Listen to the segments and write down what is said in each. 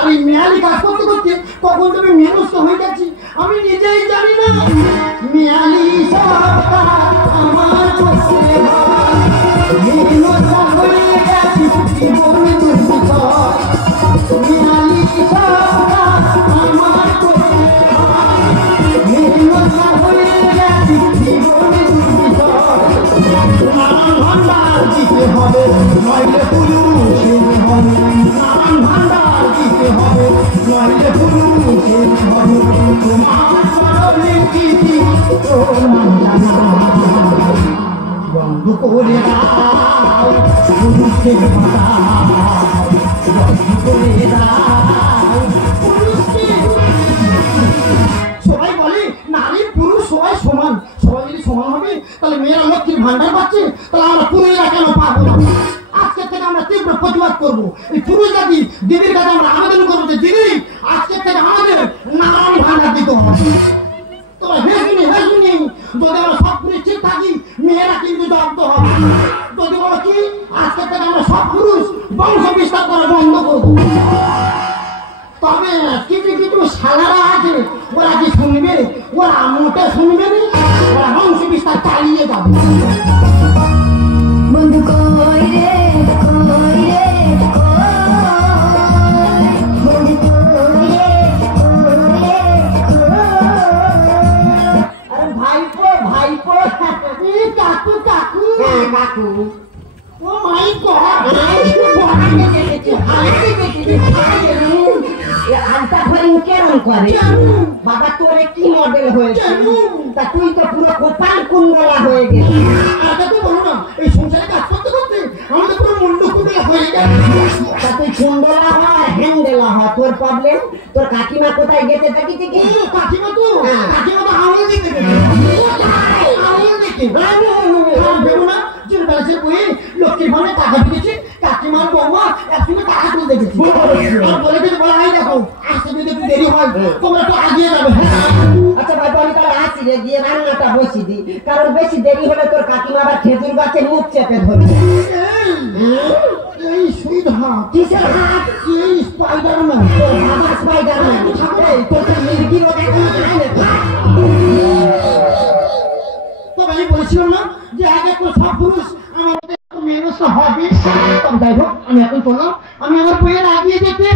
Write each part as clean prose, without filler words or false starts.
আমি মেয়ালি কাজ করতে করতে কখন তুমি মেনস্থ হয়ে গেছি আমি নিজেই জানি না। মেয়ালি সরকার আমার চোখে মেনস্থ হয়ে গেছি জীবনে দুর্বিষয়। মেয়ালি সরকার আমার চোখে মেনস্থ হয়ে গেছি জীবনে দুর্বিষয়। নানান ভান্ডার দিতে হবে নইলে পুরুষের হবে, নানান ভান্ডার দিতে হবে নইলে পুরুষের হবে। তোমার চরণে কীর্তি প্রণাম জানাই, বন্ধ করে দাও পুরুষের বন্ধ করে দাও পুরুষকে। সবাই বলে নারী পুরুষ সবাই সমান, সবাই যদি সমান হবে তাহলে মেয়েরা লক্ষ্মীর ভান্ডার পাচ্ছে, তাহলে আমরা পুরুষরা কেন পাবো না? আজকের থেকে আমরা তীব্র প্রতিবাদ করবো। এই পুরুষ জাতি দেবীর কাছে আমরা আবেদন করবো যে দিদি আজকের থেকে আমাদের নানান ভান্ডার দিতে হবে। তোমরা হেসুনি হেসুনি যদি আমরা সব পুরুষ ঠিক থাকি মেয়েরা কিন্তু জব্দ হবে। যদি বলো কি আজকের থেকে আমরা সব পুরুষ বংশ বিস্তার করা বন্ধ করবো। তবে কিছু কিছু শালারা আছে ওরা কি শুনবে? ওরা মোটে শুনবে না, ওরা বংশ বিস্তার চালিয়ে যাবে। বন্ধু কই রে কই রে বন্ধু কই রে আরে ভাইপো ভাইপো কাকু কাকু কাকু ও মাই গড আলতা ফরিং কেমন করে বাবা? তোরে কি মডেল হয়েছে? তা তুই তো পুরো কোপাল কুণ্ডলা হয়ে গেলি। আগে তো বলো না এই সংসারে কাজ করতে করতে আমাদের পুরো মুন্ডু কুণ্ডলা হয়ে গেছে। তা তুই কুণ্ডলা হয় হ্যান্ডেলা হয়, তোর প্রবলেম। তোর কাকিমা কোথায় গেছে দেখি দেখি? কাকিমা তো আঙুল দিতে গেছে, আঙুল দিতে ভেবো না যে ব্যাসের বইয়ে লক্ষ্মীর ভাবে টাকা দিয়েছে। কাকিমার বৌমা একসঙ্গে টাকা তুলতে গেছে আর বলে কিছু বলা হয় দেখো আসতে যদি একটু দেরি হয় তোমরা তো আগিয়ে যাবে। আচ্ছা ভাই আমি তাহলে আসছি রে, গিয়ে রান্নাটা বসি দি, কারণ বেশি দেরি হলে তোর কাকিমা আবার খেজুর গাছে মুখ চেপে ধরবে। এই সুইট হাত কিসের হাত? এই স্পাইডারম্যান তোর বাবা স্পাইডারম্যান তোর মির্গি রোগ এখন যায় না। তবে আমি বলেছিলাম না যে আগে কোনো সব পুরুষ আমাদের মেনস্থ হবে। তবে যাই হোক আমি এখন চললাম, আমি আমার বইয়ের আগিয়ে যেতে।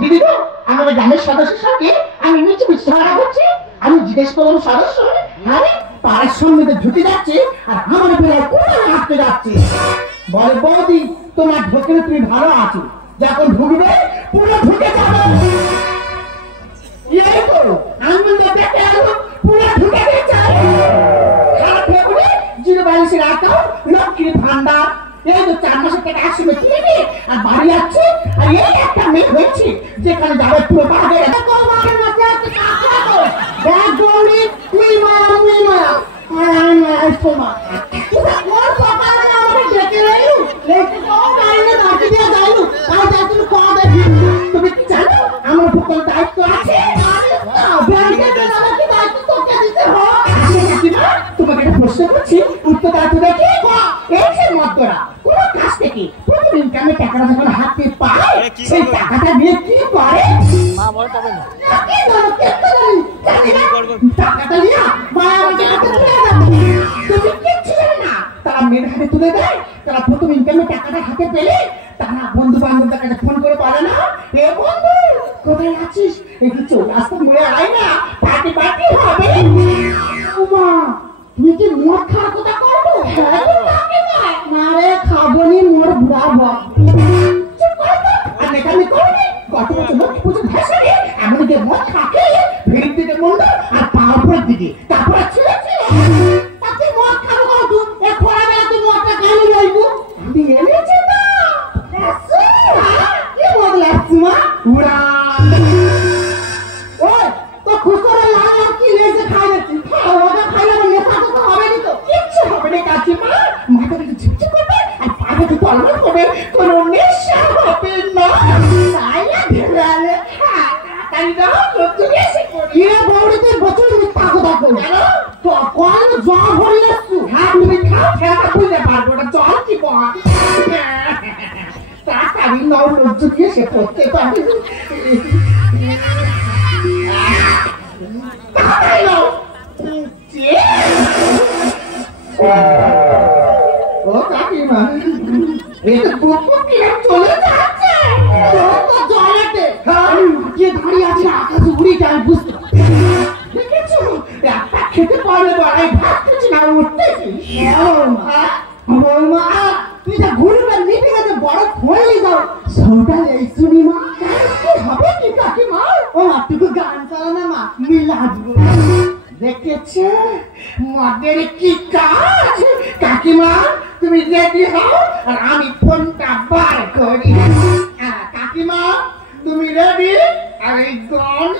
দিদি তো আমাদের গ্রামের সদস্যের সঙ্গে আমি নিচে ঝগড়া করছি। আমি জিজ্ঞেস করলাম সদস্য আরে পাড়ার সঙ্গে ঢুকে যাচ্ছে আর আমার বেলায় কোথায় আসতে যাচ্ছে। বলে বৌদি তোমার ঢোকলে তুমি ভালো আছো, যখন ঢুকবে পুরো ঢুকে যাবে। এই করো আমি দেখে আলো পুরো ঢুকে গেছে। খারাপ ভেবে জিরো ব্যালেন্সের অ্যাকাউন্ট লক্ষ্মীর ভান্ডার এই তো 4 মাসের টাকা একসঙ্গে তুলে নিয়ে আর বাড়ি যাচ্ছে। আর এই একটা মেয়ে হয়েছে যেখানে যাবে পুরো পাহাড়ে তুমি কি জানো আমার উপর কোনো দায়িত্ব আছে? ব্যাংকের আমাকে দায়িত্ব তোকে দিতে হয়। তোমাকে একটা প্রশ্ন করছি, উত্তর দাও তো দেখি। এই যে মদ্যরা কোন কাজ থেকে প্রথম ইনকামের টাকাটা যখন হাতে পায়, সেই টাকাটা দিয়ে কি করে? টাকাটা নিয়ে মায়াবাদের হাতে তুলে দেয়। তুমি কিচ্ছু জানো না। তারা মেয়ের হাতে তুলে দেয়। তারা প্রথম ইনকামের টাকাটা হাতে পেলে তারা বন্ধু বান্ধবদের কাছে ফোন করে বলে না, এ বন্ধু কোথায় আছিস, একটু চলে আসতে মরে আয় না, পার্টি পার্টি হবে। তুই কি মদ খাওয়ার কথা করবো? না রে, খাবো নি, মোর বুড়া বাপ। আর এখানে করবি কত বছর লক্ষ্মী পুজো ভাসাবে এমন যে মদ খাকে ভেড়ির দিকে মন্দ আর পাহাড়ের দিকে তারপরে ছিল তাতে মদ খাবো কত এ খরাবেলা তুই মদটা কেন লইবো? আমি এনেছি না কি মদ লাগছে মা? উড়া ওই তো খুচরা লাল লাল কি লেজে খাই যাচ্ছি, ওটা খাইলে আমার নেশা তো হবে নি, তো কিচ্ছু হবে না কাকিমা। মাথা কিছু ঝিপঝিপ করবে আর পাটা তো তলমল করবে, কোনো নেশা হবে না। তাই না ভেবে তাই না সত্যি এসে পড়ি এ বউড়িতে বছর মিথ্যা কথা কই কেন? তো কোন জল ভরলে হ্যাঁ তুমি খাও, ফেরা বুঝতে পারবো না জল কি বল তাড়াতাড়ি নাও, লোকজন এসে পড়তে পারে। ও কাকিমা, এটা চলে যাচ্ছে জলেতে দাঁড়িয়ে আছে আকাশে উড়ি যায়, বুঝতে দেখেছো? একটা খেতে পারলে বাড়াই ভাত খেছি না, উঠতেছি। বৌমা তুই যা ঘুরবে নিবি না, বড় ফোন যাও সৌটা এই শুনি মা কি হবে কি কাকিমা? ও আপটুকু গান চালানো মা মিল আসবো। দেখেছে মদের কি কাজ? কাকিমা তুমি রেডি হও আর আমি ফোনটা বার করি। কাকিমা তুমি রেডি আর এই গান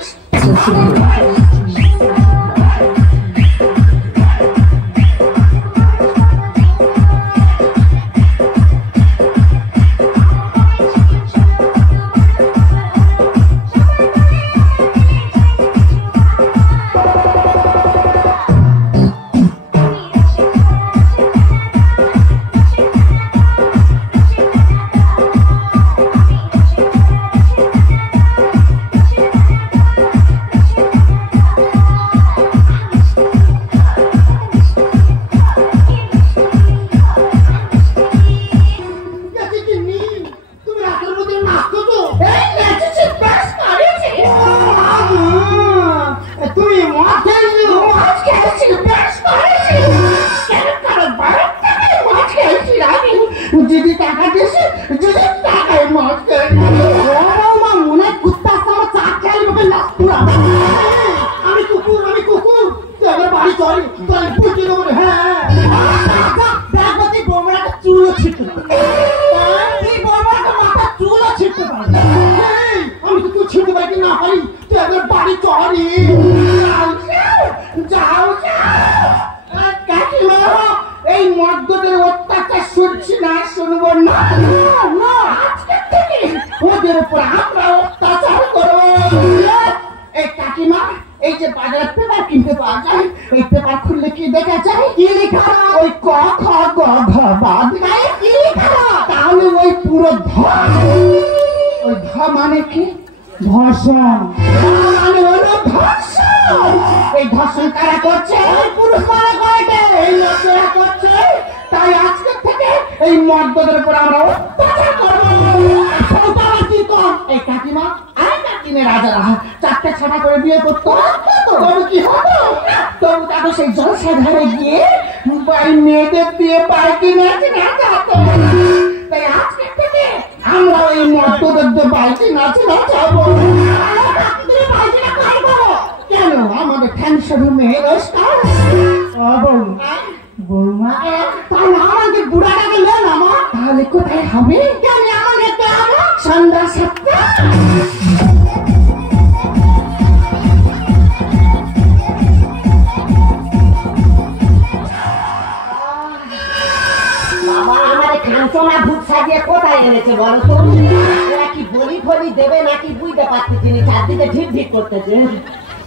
থলি দেবে নাকি বুঝতে পারছি তিনি চারদিকে ঢিপ ঢিপ করতেছে।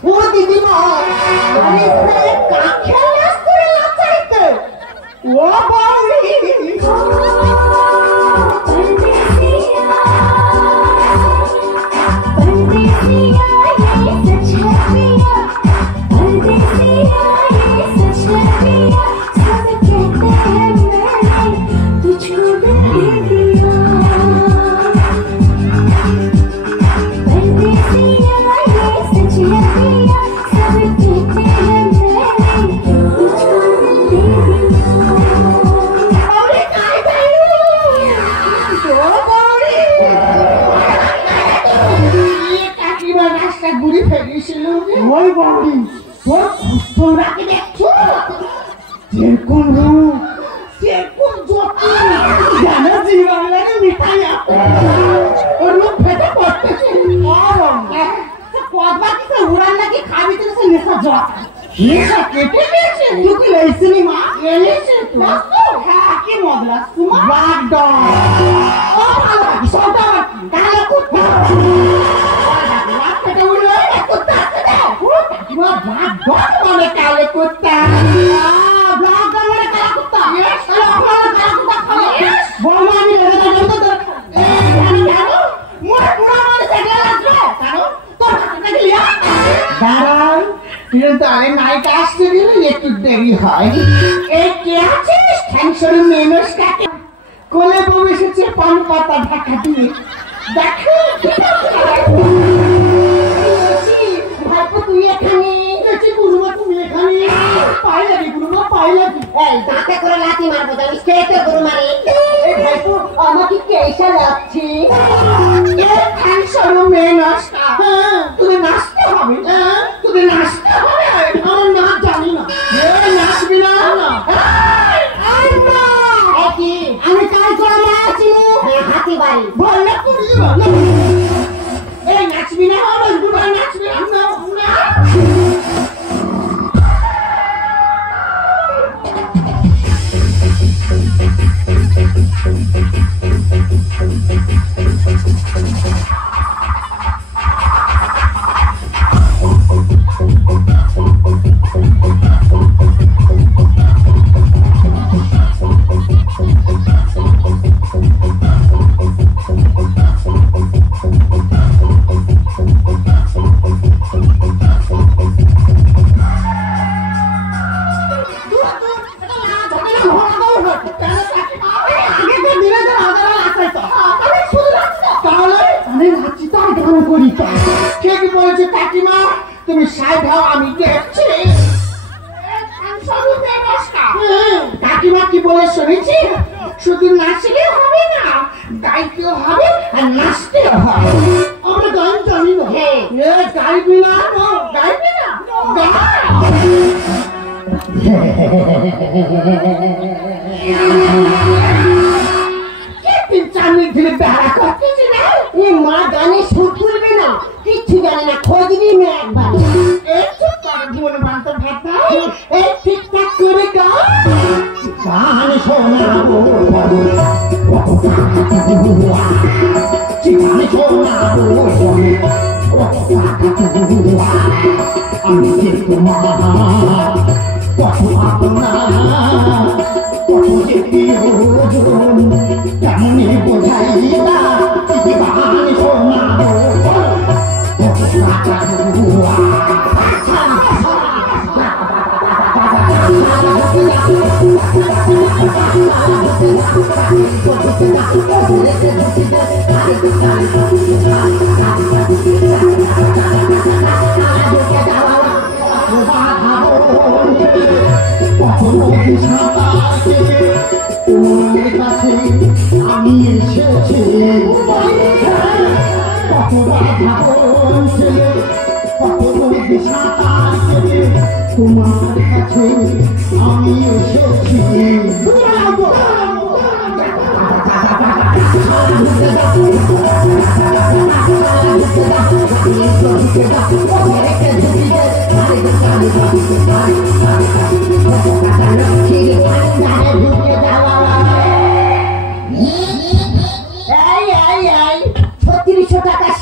ও দিদিমা আরে সে কাকে নাচ করে নাচাইতে ও বৌরি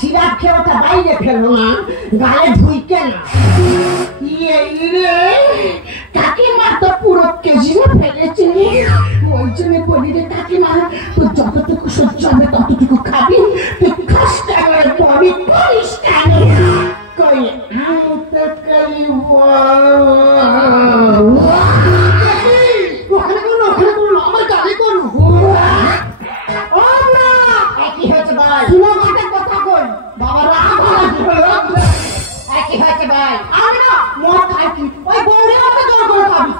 সিরাপ খেয়ে ওটা বাইরে ফেলো না, গায়ে ধুইকে না। কাকিমা তো পুরো কেজিয়ে ফেলেছে। ওই জন্য বলি রে কাকিমা, তুই যতটুকু সহ্য হবে ততটুকু খাবি, তুই খাসটা করে বলি করিস কেন? কই আমি তো করি ওখানে করুন, ওখানে করুন, আমার কাছে করুন। ও না, একই হয়েছে ভাই, শুনো মাঠের কথা কই বাবা রাগ হলো। একই হয়েছে ভাই। আমি না মদ খাই কি, ওই বউরে আমাকে জোর করে খাবি।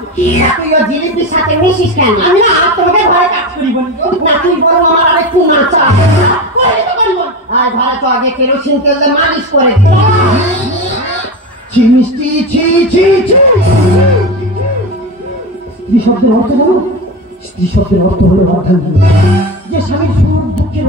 তুই ও জিলিপির সাথে মিশিস কেন? আমি না তোমাকে ঘরে কাজ করি বলি না, তুই বলো আমার আরেকটু নাচা করে তো করিব। আর ঘরে তো আগে কেরোসিন তেল দিয়ে মালিশ করে ছি মিষ্টি, ছি ছি ছি। স্ত্রী শব্দের অর্থ জানো? স্ত্রী শব্দের অর্থ হলো অর্ধাঙ্গিনী, যে স্বামীর সুখ দুঃখের